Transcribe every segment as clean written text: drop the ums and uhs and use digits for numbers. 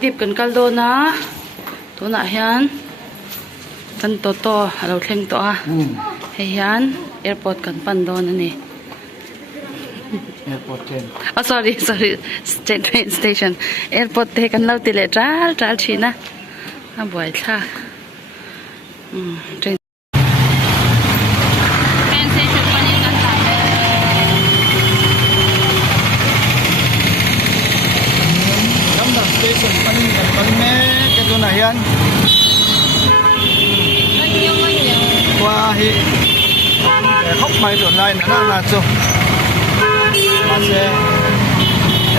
tiếp cần cal đô na to na hian kan to alo thleng to a he hian airport kan pan don ani airport train oh sorry train station airport te kan lau ti le tral thina a boi thla train station pani kan ta le Lamdam station panin kan palme ke tu na hian qua hi khóc mai rồi lại là cho mà sẽ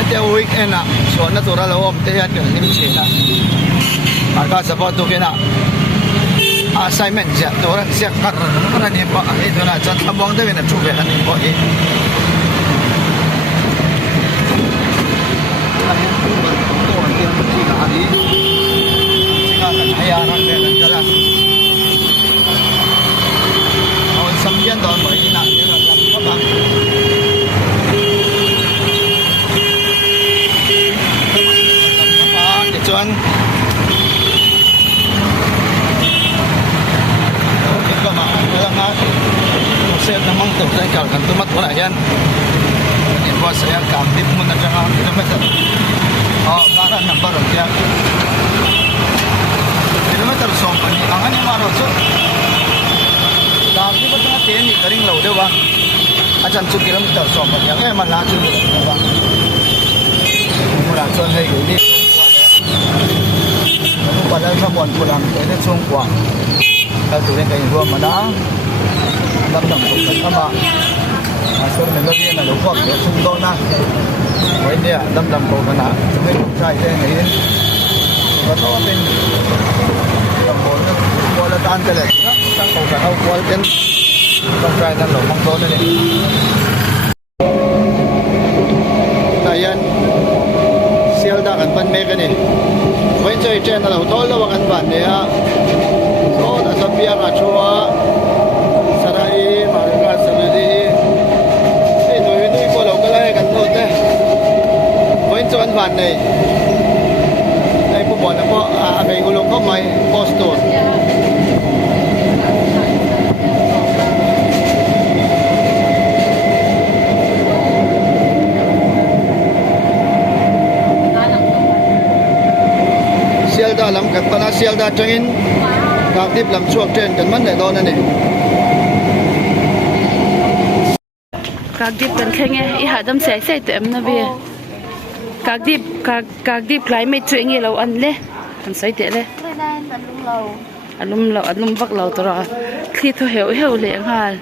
theo weekend à số nó tụi nó lâu om thế hiện cái niệm chuyện à mà các support tụi cái nào assignment sẽ tụi nó sẽ cắt nó là niệm bảo ấy tụi nó chân tham vọng thế này chụp về là niệm bảo ấy Sâm dân đồn mới đi lại như là làm các bạn để cho anh các bạn đang hát một xe nó mang tàu lên cả gần tôi mất của lại dân hiện qua sẽ cảm biết muốn là cho anh nó mới thật các anh nằm bao rồi kia nó mới thật sống anh ấy mà rồi chứ làm cái bất cứ tiền gì cái lâu đâu bang, anh chụp kilometer số mà những cái mà làm chụp được bang, mua làm cho hay cái đi, mua qua đây cho bọn cô làm cái này xong qua, cái tụi này cái gì mà đã, đâm đâm cũng các bạn, số mình có tiền là đủ hoặc để xung đột na, với đây đâm đâm cũng cái nào, chúng mình trai cái này, có to bên, làm bốn qua là tan cái này. Tăng cầu cả hậu qua trên trong trai đang lẩu măng tôm đây này. Đây anh, siêu đã ăn bánh mì cái này. Với chơi trên là lẩu tối lâu ăn bánh này á. Có đã sắp bia cả chua, sarai mà cả sarai. Đây tôi nuôi qua lẩu cái này gần thôi đấy. Với chơi ăn bánh này, đây cũng bỏ nó có cái gulung có mày posto. Làm các bạn siêu đã tránh in các tiếp làm chuộc trên cần mất để đo này các tiếp cần khen nghe ý hạ đâm sẽ tụi em nó về các tiếp lại mấy chuyện nghe lâu ăn lẽ ăn say tệ lẽ ăn lum vắt lâu rồi khi thôi hiểu liền ha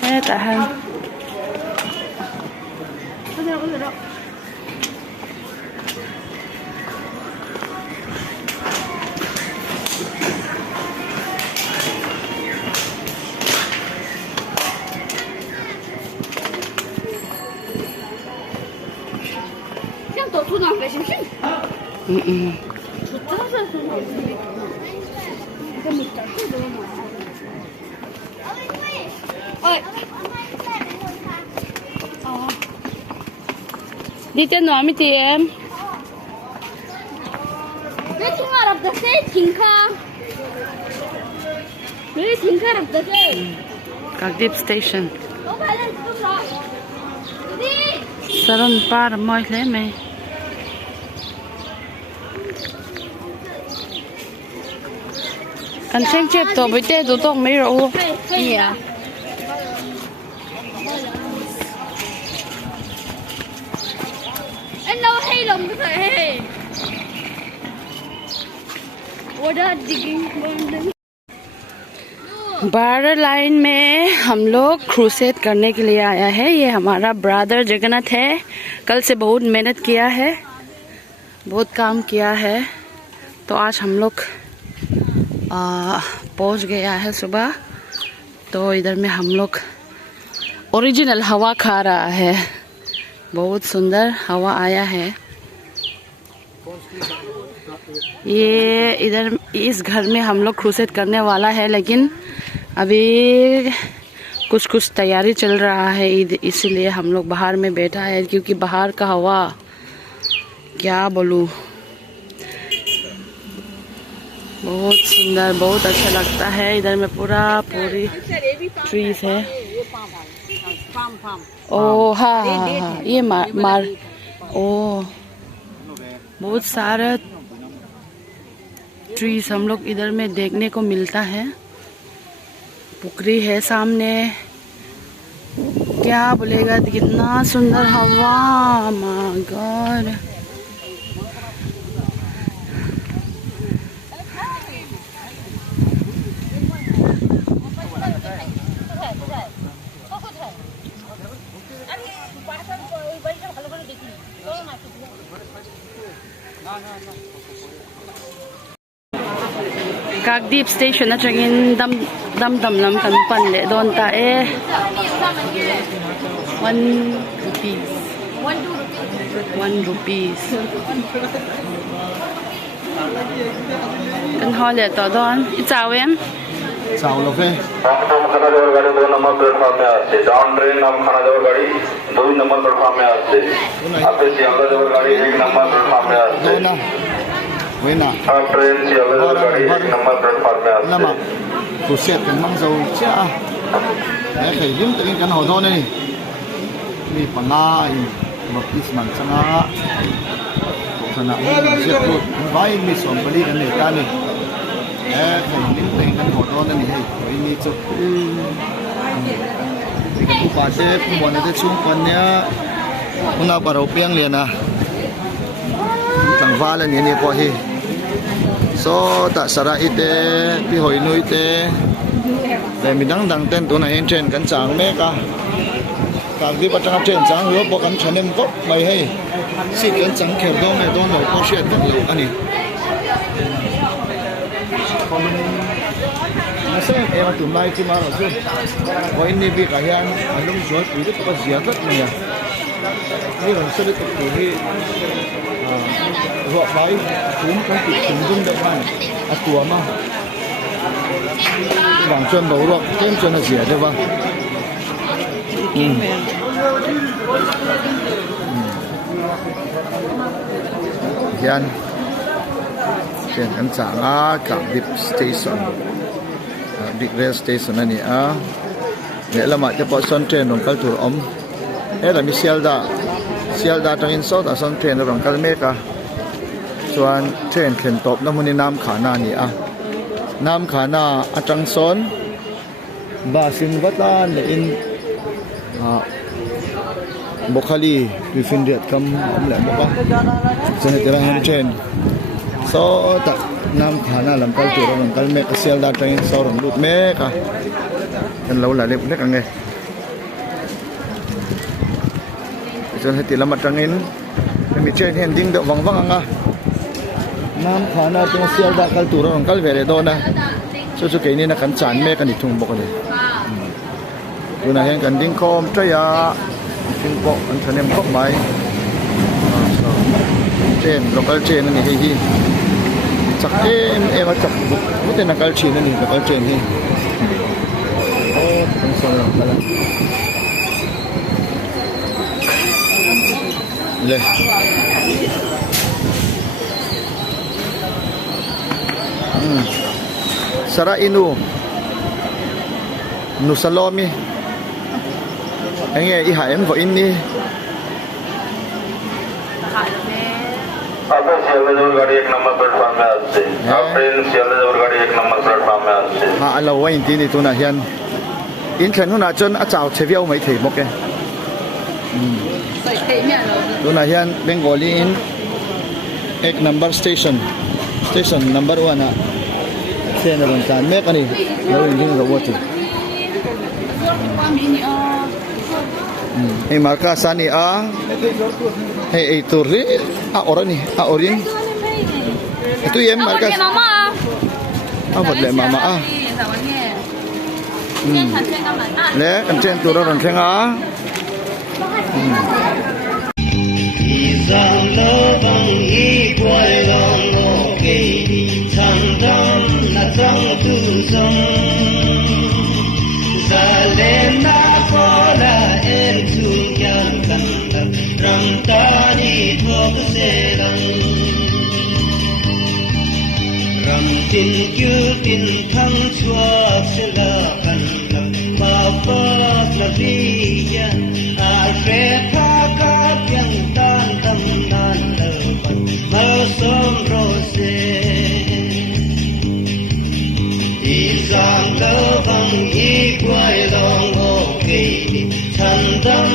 thế tại han đi chân nói mới chị em. Nó chính là đập đất đấy, chính khang. Nó chính khang đập đất đấy. Các deep station. Nó phải lên xuống rồi. Đi. Saron par moi le me. Kan cheng chep to bui te du tong me ro. Yeah. Anh đâu hay lòng cái này. Order digging बंद। Border line में हम लोग क्रूसेड करने के लिए आया है। ये हमारा ब्रदर जगन्नाथ है। कल से बहुत मेहनत किया है, बहुत काम किया है, तो आज हम लोग पहुंच गया है सुबह। तो इधर में हम लोग ओरिजिनल हवा खा रहा है। बहुत सुंदर हवा आया है। ये इधर इस घर में हम लोग क्रूसेड करने वाला है, लेकिन अभी कुछ तैयारी चल रहा है, इसीलिए हम लोग बाहर में बैठा है, क्योंकि बाहर का हवा क्या बोलूं, बहुत सुंदर, बहुत अच्छा लगता है। इधर में पूरी ट्रीज है। ओ हाँ हाँ हाँ, ये मार ओ बहुत सारा ट्रीज हम लोग इधर में देखने को मिलता है। पुकरी है सामने, क्या बोलेगा, कितना सुंदर हवा, my God. Kakdeep station na changin dam lam kan pan le don ta e 1 rupees 1 rupees kan ho le to don I chao em chào lo phê नाम खाना देवर गाड़ी 2 नंबर प्लेटफॉर्म में आते डाउन ट्रेन नाम खाना देवर गाड़ी 2 नंबर प्लेटफॉर्म में आते आपके सियालदा देवर गाड़ी 1 नंबर प्लेटफॉर्म में आते na với na आप ट्रेन सियालदा देवर गाड़ी 1 नंबर प्लेटफॉर्म में आते lama ku set kan mang dầu cha ai phải lim tự kan hồ thôn này mi panga in baptis man changa kana set tu vai mi som bali kan le ta ni ai phải lim tự kan hồ thôn này hay với mi chu cái tu pa se pumon ne chung pan nya una parau piang le na tang va la ni ko hi so ta sara ite pi hoi nui te le mi dang ten tu na hen chen kan chang me ka di patang chen chang ro bo kan chanem ko mai he si kan chang kher do me do no ko shet kan lo ani na se e ma tu mai ti ma ro su ko ni bi ka hian alum so tu de ko zia tat ne ya ni ron se de tu hi rọ bái cũng có việc chúng dung đại man à tua mà vàng chân đấu rọ thêm chân là dẻ đấy vâng hiện trên căn sáng á Kakdeep station Big Rail station này á nghĩa là mà cho bọn son train đồng kaltur om ấy là mi Sialda trong in sốt ở son train đồng kalmekaส่วนเทรนเข็นตบน้ำมันน้ำขาหน้านี่อ่ะน้ำขาหน้าอาจังซอนบาสินวัตานอินบุคลีวิฟินเดียดคำแหลมบอกว่าจะให้ได้เห็นเทรนโซ่ตัดน้ำขาหน้าลำกัลตัวลำกัลเมกเซียลดาจังอินโซ่ลำลุดเมกะกันเราหลายเล็บเล็กอันไงจะให้ติดลำมาจังอินมีเทรนเห็นยิงเดือดวังอ่ะน้ำขาหน้าจังเซียลดาคัลตัวของคัลเวเรโดนะสุดๆนี่นะกันจานแม่กันอีกทุ่งบอกเลยดูนะเห็นกันดิ้งคอมใจยาดิ้งปอกอันเฉลี่ยมครบไหมเจนโลกาลเจนนั่นนี่ที่จักมาจักมุตินักการเจนนั่นนี่นักการเจนที่โอ้เป็นส่วนอะไรเลยSara inu Nusalomi Anh nghe ý hải em vào in đi आप सियालदा देवर गाड़ी 1 number platform में आते आप ट्रेन सियालदा देवर गाड़ी 1 number platform में आते हाँ lâu quá in tí này tu na hiền in khen nó là chân à chào chế viêu mấy thầy một cái tu na hiền Bengali in 1 number station number 1 à xe là bằng sàn mét anh đi lâu in tiếng là vô chừng ini marka sani a hey itu ri a orang ni a orin itu ya marka apa le mama a le kan chen tu ron theng a Isang lobang ikwal lang okay Tandam na tang tusong Zalena kola en tu kyan kandam Ramtani thok selang tin cứu tin thăng chuộc sẽ là cần lòng mà phật là đi ya à sẽ tha cả tiếng tan tâm nan lờ phật mơ sớm rồi sẽ đi giang lỡ bằng ý quay lòng ô kỳ thành tâm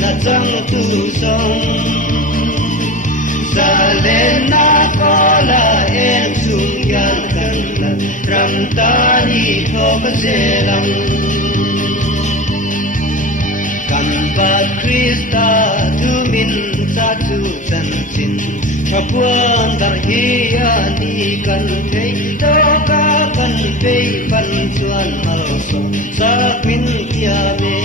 là chẳng tu sống sa lên na có là em xuống gian cần là ram ta đi thô có dễ lòng cần bát Krista tu min sa tu chân sin cho quân dar hi ani cần thấy đâu cả cần về phần chuan màu son sa min kia về